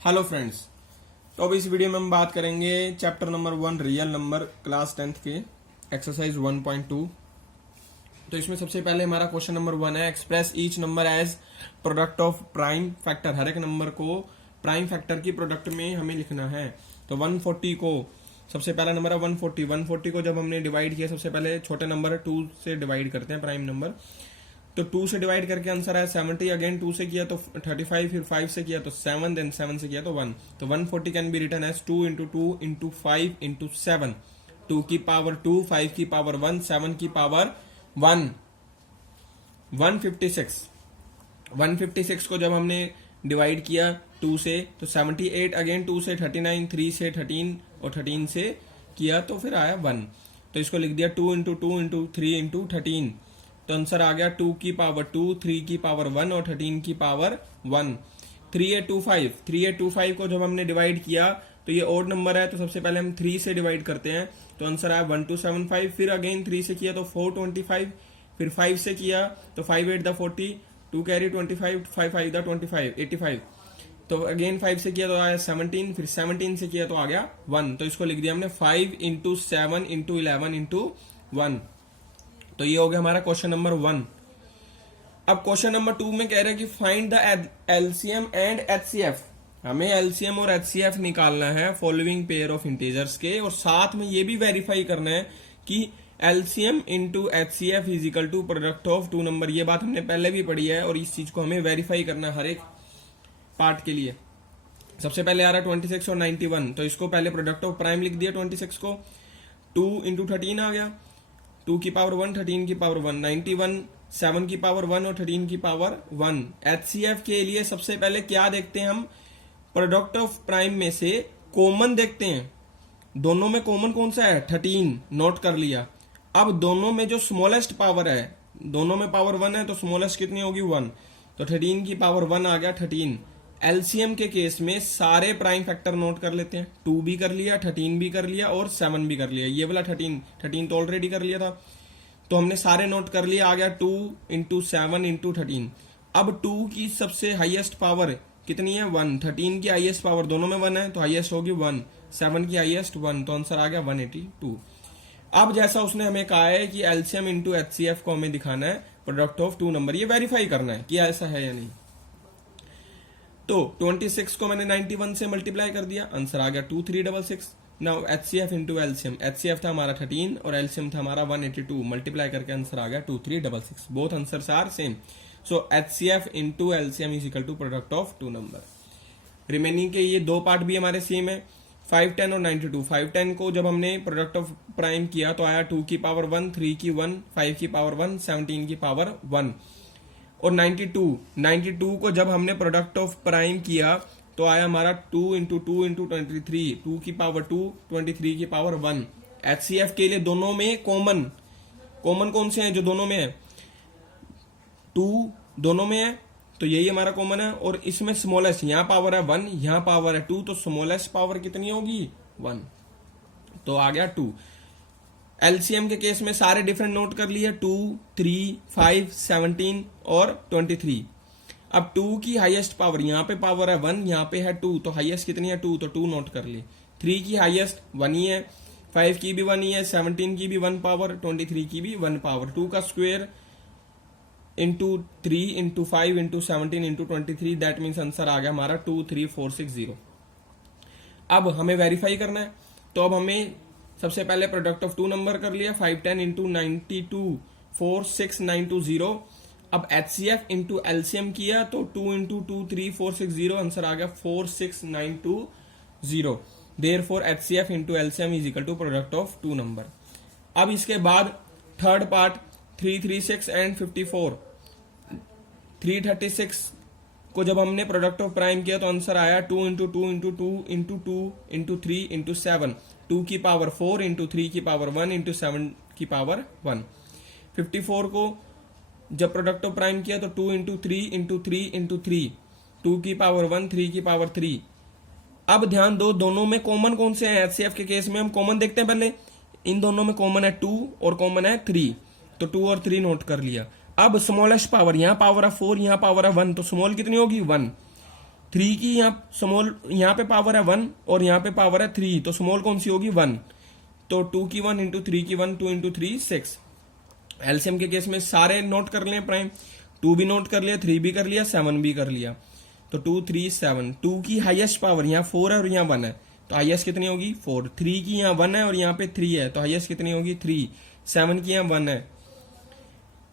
Hello friends. तो अब इस वीडियो में हम बात करेंगे chapter number 1 real number class 10th के एक्सरसाइज 1.2। तो इसमें सबसे पहले हमारा क्वेश्चन नंबर 1 है, express each number as product of prime factor. हर एक नंबर को प्राइम फैक्टर की प्रोडक्ट में हमें लिखना है। तो 140 को, सबसे पहला नंबर है 140 को जब हमने डिवाइड किया, सबसे पहले छोटे नंबर 2 से डिवाइड करते हैं प्राइम नंबर। तो 2 से डिवाइड करके आंसर आया 70, अगेन 2 से किया तो 35, फिर 5 से किया तो 7, देन 7 से किया तो 1। तो 140 can be written as 2 into 2 into 5 into 7। 2 की पावर 2, 5 की पावर 1, 7 की पावर 1। 156 को जब हमने डिवाइड किया 2 से तो 78, अगेन 2 से 39, 3 से 13 और 13 से किया तो फिर आया 1। तो इसको लिख दिया 2 इंटू 2 इंटू 3 इंटू 13। तो आंसर आ गया 2 की पावर 2, 3 की पावर 1 और 13 की पावर 1। 3825 को जब हमने डिवाइड किया तो ये ओड नंबर है, तो सबसे पहले हम 3 से डिवाइड करते हैं। तो आंसर आया 1275, फिर अगेन 3 से किया तो 425, फिर 5 से किया तो 5 8 द 40, 2 कैरी 25, 5 5 द 25, 85। तो अगेन 5 से किया तो आया 17, फिर 17 से किया तो आ गया 1। तो इसको लिख दिया हमने 5 इंटू 7 इंटू 11 इंटू 1। तो ये हो गया हमारा क्वेश्चन नंबर 1। अब क्वेश्चन नंबर 2 में कह रहे हैं कि find the LCM and HCF. हमें एलसीएम और एचसीएफ निकालना है फॉलोइंग पेयर ऑफ इंटीजर्स के, और साथ में ये भी वेरीफाई करना है कि LCM into HCF is equal to product of 2 number. ये बात हमने पहले भी पढ़ी है और इस चीज को हमें वेरीफाई करना है हर एक पार्ट के लिए। सबसे पहले आ रहा है 26 और 91, तो इसको पहले प्रोडक्ट ऑफ प्राइम लिख दिया 26 को। 2 इंटू 13 आ गया, 2 की पावर 1, 13 की पावर 1, 91, 7 की पावर 1 और 13 की पावर 1। एचसीएफ के लिए सबसे पहले क्या देखते हैं हम, प्रोडक्ट ऑफ प्राइम में से कॉमन देखते हैं। दोनों में कॉमन कौन सा है, 13, नोट कर लिया। अब दोनों में जो स्मॉलेस्ट पावर है, दोनों में पावर 1 है तो स्मॉलेस्ट कितनी होगी 1, तो 13 की पावर 1 आ गया 13। एलसीएम के केस में सारे प्राइम फैक्टर नोट कर लेते हैं। 2 भी कर लिया, 13 भी कर लिया और 7 भी कर लिया। ये वाला 13 तो ऑलरेडी कर लिया था, तो हमने सारे नोट कर लिया। आ गया 2 इंटू 7 इंटू 13। अब 2 की सबसे हाईएस्ट पावर कितनी है, 1। 13 की हाईएस्ट पावर दोनों में 1 है तो हाईएस्ट होगी 1। 7 की हाईएस्ट 1, तो आंसर आ गया 182। अब जैसा उसने हमें कहा है कि एलसीएम इंटू एचसीएफ को हमें दिखाना है प्रोडक्ट ऑफ 2 नंबर, ये वेरीफाई करना है कि ऐसा है या नहीं। तो 26 को मैंने 91 से मल्टीप्लाई कर दिया, आंसर आ गया 2366। Now HCF into LCM, HCF था हमारा 13 और एलसीएम था हमारा 182, मल्टीप्लाई करके आंसर आ गया 2366। Both answers are same. So HCF into LCM is equal to product of 2 number. Remaining के ये 2 पार्ट भी हमारे सेम है, 510 और 92। 510 को जब हमने प्रोडक्ट ऑफ प्राइम किया तो आया 2 की पावर 1, 3 की 1, 5 की पावर 1, 17 की पावर 1। और 92 को जब हमने प्रोडक्ट ऑफ प्राइम किया तो आया हमारा 2 इंटू 2 इंटू 23, 2 की पावर 2, 23 की पावर 1। एचसीएफ के लिए दोनों में कॉमन कौन से हैं जो दोनों में है, 2 दोनों में है तो यही हमारा कॉमन है। और इसमें स्मॉलेस्ट, यहाँ पावर है 1, यहाँ पावर है 2, तो स्मॉलेस्ट पावर कितनी होगी 1, तो आ गया 2। एलसीएम के केस में सारे डिफरेंट नोट कर लिए, 2, 3, 5, 17 और 23। अब 2 की हाईएस्ट पावर, यहाँ पे पावर है 1, यहाँ पे है 2, तो हाईएस्ट कितनी है 2, तो 2 नोट कर ली। 3 की हाईएस्ट 1 ही है, 5 की भी 1 ही है, 17 की भी 1 पावर, 23 की भी 1 पावर। 2 का square into 3 into 5 into 17 into 23, that means answer आ गया हमारा 23460। अब हमें वेरीफाई करना है, तो अब हमें सबसे पहले प्रोडक्ट ऑफ 2 नंबर कर लिया, 510 इंटू 92, 46920। अब एचसीएफ इंटू एलसीएम किया तो 2 इंटू 2, 3460, आंसर आ गया 46920। Therefore HCF into LCM is equal to product of 2 number. अब इसके बाद थर्ड पार्ट 336 एंड 54। 336 को जब हमने प्रोडक्ट ऑफ प्राइम किया तो आंसर आया 2 into 2 into 2 into 2 into 3 into 7, 2 की पावर 4 इंटू 3 की पावर 1 इंटू 7 की पावर 1। 54 को जब प्रोडक्ट ऑफ प्राइम किया तो 2 इंटू 3 इंटू 3 इंटू 3, 2 की पावर 1, 3 की पावर 3। अब ध्यान दो, दोनों में कॉमन कौन से हैं, एचसीएफ के केस में हम कॉमन देखते हैं पहले। इन दोनों में कॉमन है 2 और कॉमन है 3, तो 2 और 3 नोट कर लिया। अब स्मॉलेस्ट पावर, यहाँ पावर है 4, यहाँ पावर है 1, तो स्मॉल कितनी होगी 1। 3 की यहाँ स्मॉल, यहाँ पे पावर है 1 और यहाँ पे पावर है 3, तो स्मॉल कौन सी होगी 1, तो 2 की 1 इंटू 3 की 1, 2 इंटू 3 6। एलसीएम के केस में सारे नोट कर लिए प्राइम, 2 भी नोट कर लिया, 3 भी कर लिया, 7 भी कर लिया, तो 2 3 7। 2 की हाईएस्ट पावर यहाँ 4 है और यहाँ 1 है, तो हाईएस्ट कितनी होगी 4। 3 की यहाँ 1 है और यहाँ पे 3 है, तो हाईएस्ट कितनी होगी 3। 7 की यहाँ 1 है,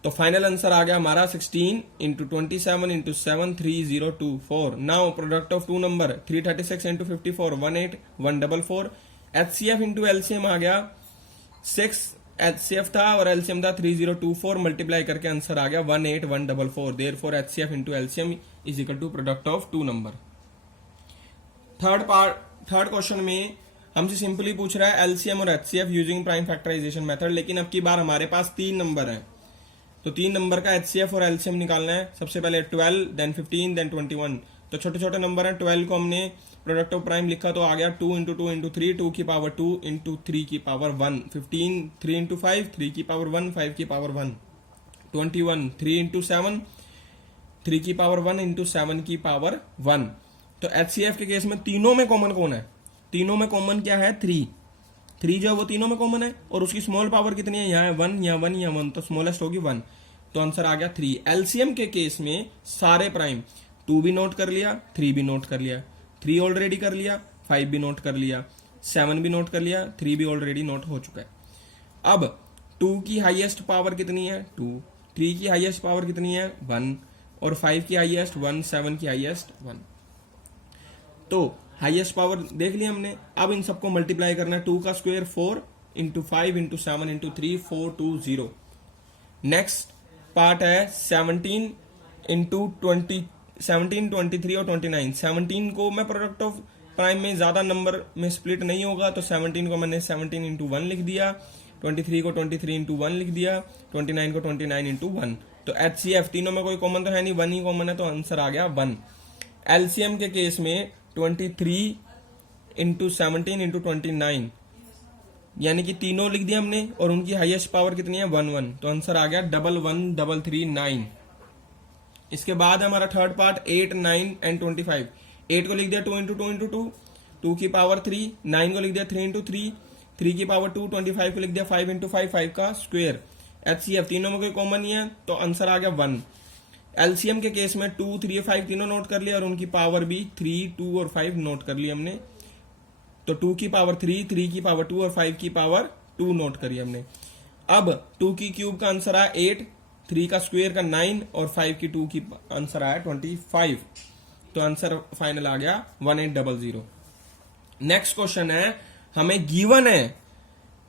तो फाइनल आंसर आ गया हमारा 16 into 27 into 7 3024। Now product of two number 336 into 54 18144। HCF into LCM आ गया 6, एचसीएफ था और एलसीएम था 3024, मल्टीप्लाई करके आंसर आ गया 18144। Therefore HCF into LCM is equal to product of two number. Third question में हमसे सिंपली पूछ रहा है एलसीएम और HCF using prime factorisation method, लेकिन अब की बार हमारे पास 3 नंबर है, तो 3 नंबर का एचसीएफ और एलसीएम निकालना है। सबसे पहले 12, देन 15, देन 21। तो छोटे छोटे नंबर हैं। 12 को हमने प्रोडक्ट ऑफ प्राइम लिखा तो आ गया 2 इंटू 2 इंटू 3, 2 की पावर 2 इंटू 3 की पावर 1। 15 3 इंटू 5, 3 की पावर 1, 5 की पावर 1। 21 3 इंटू 7, 3 की पावर 1 इंटू 7 की पावर 1। तो एचसीएफ के केस में तीनों में कॉमन कौन है? तीनों में कॉमन क्या है? 3 जो है वो तीनों में कॉमन है, और उसकी स्मॉल पावर कितनी है? यहाँ है 1, यहाँ 1, यहाँ 1, तो स्मॉलेस्ट होगी 1, तो आंसर आ गया 3। एलसीएम के केस में सारे प्राइम 2 भी नोट कर लिया, 3 भी नोट कर लिया, 3 ऑलरेडी कर लिया, 5 भी नोट कर लिया, 7 भी नोट कर लिया, 3 भी ऑलरेडी नोट हो चुका है। अब 2 की हाईएस्ट पावर कितनी है? 2। 3 की हाईएस्ट पावर कितनी है? 1, और 5 की हाईएस्ट 1, 7 की हाईएस्ट 1। तो हाईएस्ट पावर देख लिया हमने। अब इन सबको मल्टीप्लाई करना है। 2 का square 4 into 5 into 7 into 3, 420। Next part है 17 इंटू 20, 17, 23 और 29। 17 को मैं प्रोडक्ट ऑफ प्राइम में ज्यादा नंबर में स्प्लिट नहीं होगा, तो 17 को मैंने 17 इंटू 1 लिख दिया, 23 को 23 इंटू 1 लिख दिया, 29 को 29 इंटू 1। तो एचसीएफ तीनों में कोई कॉमन तो है नहीं, 1 ही कॉमन है, तो आंसर आ गया 1। एलसीएम के केस में 23 इंटू 17 इंटू 29, यानी कि तीनों लिख दिया हमने, और उनकी हाईएस्ट पावर कितनी है? 1 1, तो आंसर आ गया 11339। इसके बाद हमारा थर्ड पार्ट 8 9 एंड 25। 8 को लिख दिया 2 इंटू 2 इंटू 2, 2 की पावर 3। 9 को लिख दिया 3 इंटू 3, 3 की पावर 2। 25 को लिख दिया 5 इंटू 5, 5 का स्क्वायर। एचसीएफ तीनों में कोई कॉमन नहीं है, तो आंसर आ गया 1। एलसीएम के केस में 2 3 5 तीनों नोट कर लिया, और उनकी पावर भी 3 2 और 5 नोट कर ली हमने। तो 2 की पावर 3, 3 की पावर 2 और 5 की पावर 2 नोट करी हमने। अब 2 की क्यूब का आंसर आया 8, 3 का स्क्वायर का 9, और 5 की 2 की आंसर आया 25। तो आंसर फाइनल आ गया 1800। नेक्स्ट क्वेश्चन है, हमें गिवन है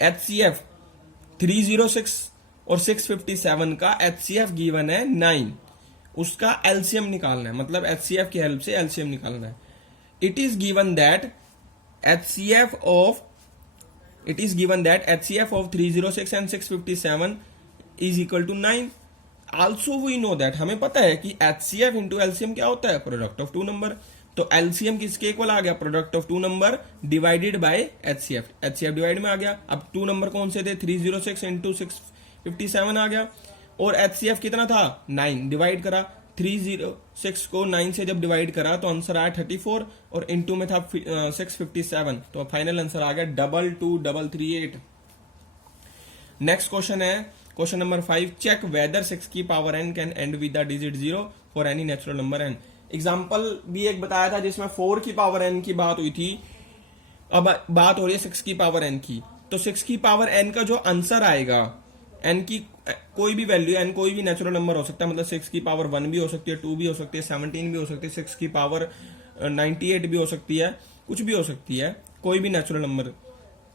एचसीएफ 306 और 657 का एचसीएफ गिवन है 9, उसका एलसीएम निकालना है, मतलब एचसीएफ की हेल्प से एलसीएम निकालना है। It is given that HCF of 306 and 657 is equal to 9. Also we know that, हमें पता है कि HCF into LCM क्या होता है? Product of two number. तो LCM किसके इक्वल आ गया? Product of two number divided by HCF। HCF divide में आ गया। अब टू नंबर कौन से थे? 306 इंटू 657 आ गया, और HCF कितना था? 9। डिवाइड करा 306 को 9 से जब डिवाइड करा तो आंसर आया 34, और इनटू में था 657, तो फाइनल आंसर आ गया 22338। नेक्स्ट क्वेश्चन है क्वेश्चन नंबर 5। चेक वेदर 6 की power n can and with the digit 0 for any natural number n। Example भी एक बताया था जिसमें 4 की पावर n की बात हुई थी, अब बात हो रही है 6 की पावर n की। तो 6 की पावर n का जो आंसर आएगा, n की कोई भी वैल्यू, n कोई भी नेचुरल नंबर हो सकता है, मतलब 6 की पावर 1 भी हो सकती है, 2 भी हो सकती है, 17 भी हो सकती है, 6 की पावर 98 भी हो सकती है, कुछ भी हो सकती है, कोई भी नेचुरल नंबर।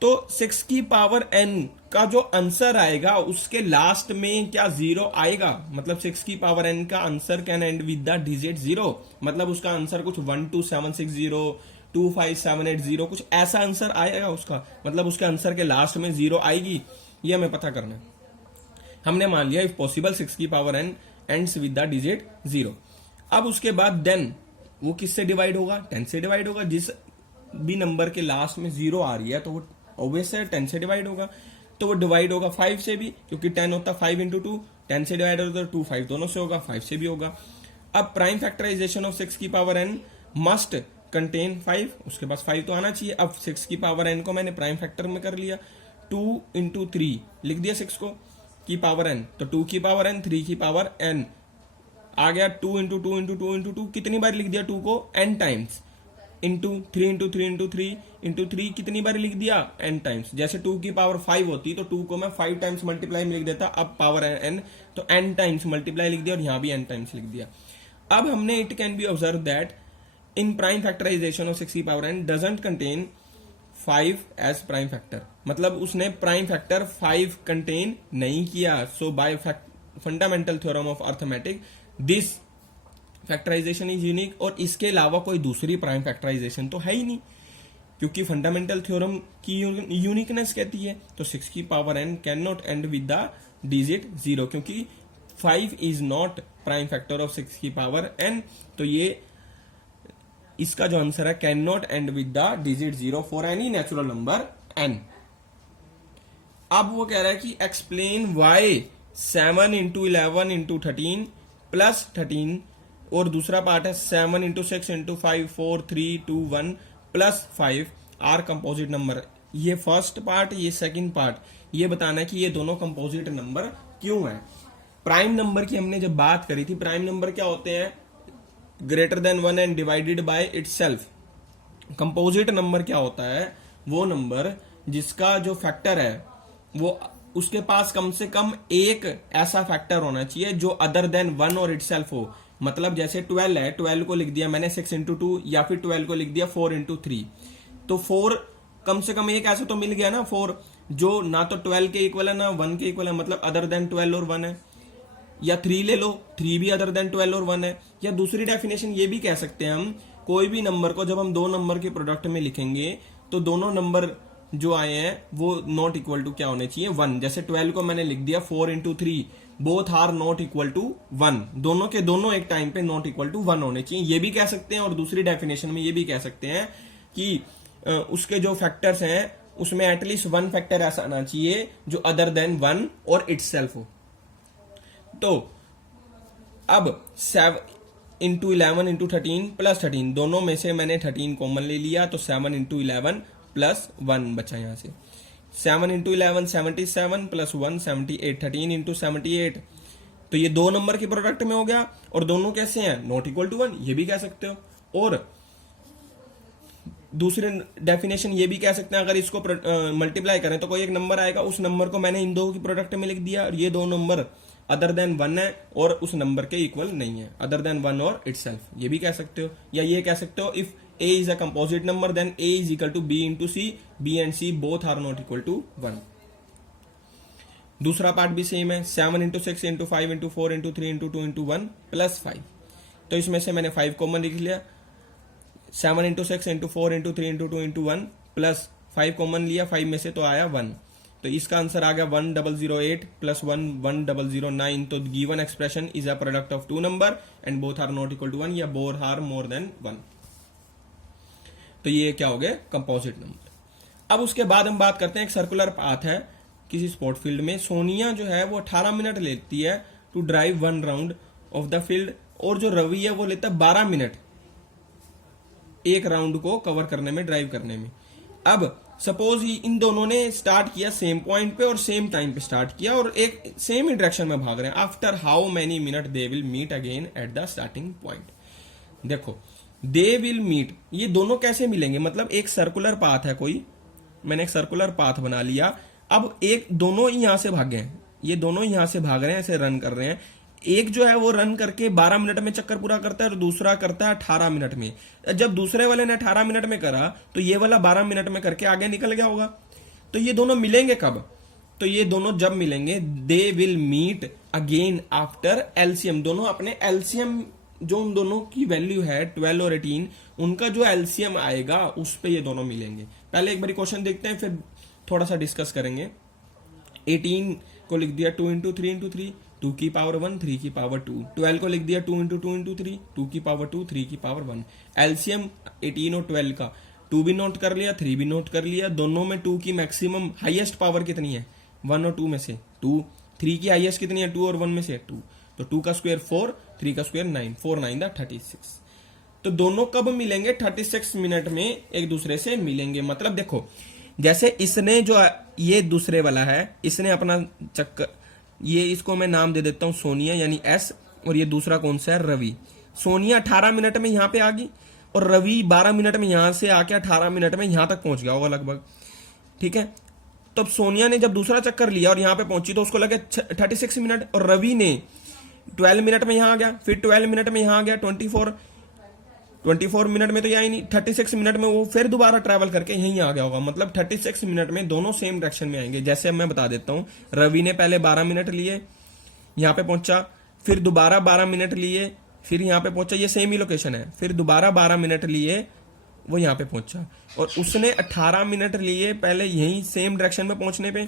तो 6 की पावर n का जो आंसर आएगा उसके लास्ट में क्या 0 आएगा? मतलब 6 की पावर n का answer can and with the digit 0, मतलब उसका आंसर कुछ 12760 25780 कुछ ऐसा आंसर आएगा उसका, मतलब उसके आंसर के लास्ट में 0 आएगी, ये हमें पता करना है। हमने मान लिया इफ पॉसिबल 6 की power n ends with the digit 0। अब उसके बाद देन वो किससे डिवाइड होगा? 10 से डिवाइड होगा। जिस भी नंबर के लास्ट में 0 आ रही है तो वो ऑब्वियस है 10 से डिवाइड होगा, तो वो डिवाइड होगा 5 से भी, क्योंकि 10 होता 5 इंटू 2, 10 से डिवाइड होता 2 5 दोनों से होगा, 5 से भी होगा। अब प्राइम फैक्टराइजेशन ऑफ 6 की पावर n, मस्ट कंटेन 5, उसके पास 5 तो आना चाहिए। अब 6 की पावर n को मैंने प्राइम फैक्टर में कर लिया, 2 इंटू 3 लिख दिया 6 को की पावर n, तो 2 की पावर n, 3 की पावर n आ गया, 2 इंटू 2 इंटू 2 इंटू 2 कितनी बार लिख दिया 2 को n times, into 3 into 3 into 3 into 3 कितनी बार लिख दिया n टाइम्स। जैसे 2 की पावर 5 होती तो 2 को मैं 5 टाइम्स मल्टीप्लाई में लिख देता, अब पावर n तो n टाइम्स मल्टीप्लाई लिख दिया और यहां भी n टाइम्स लिख दिया। अब हमने it can be observe that in prime factorization of 6 की power n doesn't contain 5 as prime factor, मतलब उसने प्राइम फैक्टर 5 कंटेन नहीं किया। So by fundamental theorem of arithmetic this factorization is unique, और इसके अलावा कोई दूसरी प्राइम फैक्टराइजेशन तो है ही नहीं, क्योंकि फंडामेंटल थ्योरम की यूनिकनेस कहती है। तो 6 की power n can not end with the digit 0, क्योंकि 5 is not prime factor of 6 की पावर n, तो ये इसका जो आंसर है can not end with the digit 0 for any natural number n। अब वो कह रहा है कि एक्सप्लेन वाई 7 इंटू 11 इंटू 13 प्लस 13, और दूसरा पार्ट है 7 इंटू 6 इंटू 5 4 3 2 1 प्लस 5 आर कंपोजिट नंबर। ये फर्स्ट पार्ट, ये सेकंड पार्ट, ये बताना है कि ये दोनों कंपोजिट नंबर क्यों है। प्राइम नंबर की हमने जब बात करी थी, प्राइम नंबर क्या होते हैं, greater than 1 and divided by itself. Composite number क्या होता है, वो नंबर जिसका जो फैक्टर है वो उसके पास कम से कम एक ऐसा फैक्टर होना चाहिए जो अदर देन 1 और इटसेल्फ हो। मतलब जैसे 12 है, 12 को लिख दिया मैंने 6 इंटू 2, या फिर 12 को लिख दिया 4 इंटू 3, तो 4 कम से कम एक ऐसा तो मिल गया ना 4 जो ना तो 12 के इक्वल है ना 1 के इक्वल है, मतलब अदर देन 12 और 1 है। या 3 ले लो, 3 भी अदर देन 12 और 1 है। या दूसरी डेफिनेशन ये भी कह सकते हैं हम, कोई भी नंबर को जब हम दो नंबर के प्रोडक्ट में लिखेंगे तो दोनों नंबर जो आए हैं वो नॉट इक्वल टू क्या होने चाहिए 1। जैसे 12 को मैंने लिख दिया 4 into 3, both are not equal to 1, दोनों के दोनों एक टाइम पे नॉट इक्वल टू 1 होने चाहिए, ये भी कह सकते हैं। और दूसरी डेफिनेशन में ये भी कह सकते हैं कि उसके जो फैक्टर्स हैं उसमें एटलीस्ट 1 फैक्टर ऐसा आना चाहिए जो अदर देन 1 और इटसेल्फ हो। तो अब 7 इंटू 11 इंटू 13 प्लस 13, दोनों में से मैंने 13 कॉमन ले लिया, तो 7 इंटू 11 प्लस 1 बचा यहां से। 7 इंटू 11 77 प्लस 1 78, 13 इंटू 78, तो ये दो नंबर के प्रोडक्ट में हो गया, और दोनों कैसे हैं नॉट इक्वल टू 1, ये भी कह सकते हो। और दूसरे डेफिनेशन ये भी कह सकते हैं, अगर इसको मल्टीप्लाई करें तो कोई एक नंबर आएगा, उस नंबर को मैंने इन दो की प्रोडक्ट में लिख दिया, और ये दो नंबर अदर देन 1 है और उस नंबर के इक्वल नहीं है, अदर देन 1 और इटसेल्फ, ये भी कह सकते हो। या ये कह सकते हो if a is a composite number then a is equal to b into c, b and c both are not equal to 1। दूसरा पार्ट भी सेम है, 7 इंटू 6 इंटू 5 into 4 into 3 into 2 into 1 plus 5, तो इसमें से मैंने 5 कॉमन लिख लिया, 7 इंटू 6 into 4 into 3 into 2 into 1 plus 5 common लिया, 5 में से तो आया 1, तो इसका आंसर आ गया 1008 प्लस 1 1009। तो given expression is a product of two number and both are not equal to 1 या बोथ आर मोर देन 1, तो ये क्या हो गया कंपोजिट नंबर। अब उसके बाद हम बात करते हैं, एक सर्कुलर पाथ है किसी स्पोर्ट फील्ड में, सोनिया जो है वो 18 मिनट लेती है to drive 1 round of the field, और जो रवि है वो लेता है 12 मिनट एक राउंड को कवर करने में, ड्राइव करने में। अब सपोज इन दोनों ने स्टार्ट किया सेम पॉइंट पे और सेम टाइम पे स्टार्ट किया और एक सेम ही डायरेक्शन में भाग रहे हैं, after how many minute they will meet again at the starting point. देखो दे विल मीट, ये दोनों कैसे मिलेंगे, मतलब एक सर्कुलर पाथ है कोई, मैंने एक सर्कुलर पाथ बना लिया, अब एक दोनों ही यहां से भागे हैं, ये दोनों यहां से भाग रहे हैं, ऐसे रन कर रहे हैं, एक जो है वो रन करके 12 मिनट में चक्कर पूरा करता है और दूसरा करता है 18 मिनट में। जब दूसरे वाले ने 18 मिनट में करा तो ये वाला 12 मिनट में करके आगे निकल गया होगा। तो ये दोनों मिलेंगे कब, तो ये दोनों जब मिलेंगे they will meet again after LCM, दोनों अपने एलसीएम जो उन दोनों की वैल्यू है 12 और 18, उनका जो एलसीएम आएगा उस पे ये दोनों मिलेंगे। पहले एक बार क्वेश्चन देखते हैं फिर थोड़ा सा डिस्कस करेंगे। 18 को लिख दिया 2 इंटू 3 इंटू 3, 2 की पावर 1 3 की पावर 2, 12 को लिख दिया 2 इंटू 2 इंटू 3, 2 की पावर 2 3 की पावर 1। एलसीएम 18 और 12 का 2 भी नोट कर लिया 3 भी नोट कर लिया, दोनों में 2 की मैक्सिमम हाईएस्ट पावर कितनी है 1 और 2 में से 2, 3 की हाईएस्ट कितनी है 2 और 1 में से 2, तो 2 का स्क्वायर 4, 3 का स्क्वायर 9, 4 9 36। तो दोनों कब मिलेंगे? 36 मिनट में एक दूसरे से मिलेंगे। मतलब देखो, जैसे इसने जो ये दूसरे वाला है, इसने अपना चक्कर, ये इसको मैं नाम दे देता हूं सोनिया यानी एस, और ये दूसरा कौन सा है? रवि। सोनिया 18 मिनट में यहां पे आ गई और रवि 12 मिनट में यहां से आके 18 मिनट में यहां तक पहुंच गया होगा लगभग, ठीक है। तो अब सोनिया ने जब दूसरा चक्कर लिया और यहां पे पहुंची तो उसको लगे 36 मिनट, और रवि ने 12 मिनट में यहां आ गया, फिर 12 मिनट में यहां आ गया, 24 मिनट में तो यही नहीं, 36 मिनट में वो फिर दोबारा ट्रैवल करके यहीं आ गया होगा। मतलब 36 मिनट में दोनों सेम डायरेक्शन में आएंगे। जैसे अब मैं बता देता हूं, रवि ने पहले 12 मिनट लिए, यहां पे पहुंचा, फिर दोबारा 12 मिनट लिए, फिर यहां पे पहुंचा, ये सेम ही लोकेशन है, फिर दोबारा 12 मिनट लिए, वो यहां पे पहुंचा, और उसने 18 मिनट लिए पहले यहीं सेम डायरेक्शन में पहुंचने पे,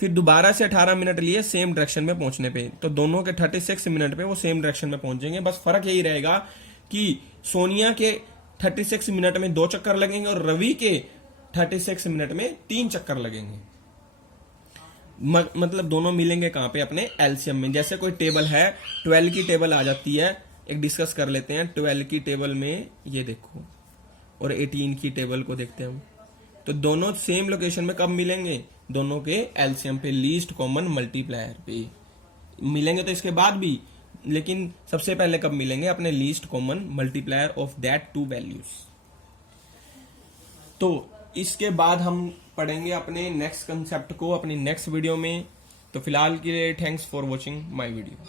फिर दोबारा से 18 मिनट लिए सेम डायरेक्शन में पहुंचने पे। तो दोनों के 36 मिनट पे वो सेम डायरेक्शन में पहुंचेंगे। बस फर्क यही रहेगा कि सोनिया के 36 मिनट में 2 चक्कर लगेंगे और रवि के 36 मिनट में 3 चक्कर लगेंगे। मतलब दोनों मिलेंगे कहां पे? अपने एलसीएम में। जैसे कोई टेबल है, 12 की टेबल आ जाती है, एक डिस्कस कर लेते हैं। 12 की टेबल में ये देखो, और 18 की टेबल को देखते हैं हम। तो दोनों सेम लोकेशन में कब मिलेंगे? दोनों के एलसीएम पे, लीस्ट कॉमन मल्टीप्लायर पे मिलेंगे। तो इसके बाद भी, लेकिन सबसे पहले कब मिलेंगे? अपने least common multiplier of that 2 values. तो इसके बाद हम पढ़ेंगे अपने नेक्स्ट कंसेप्ट को अपनी नेक्स्ट वीडियो में। तो फिलहाल के लिए thanks for watching my video.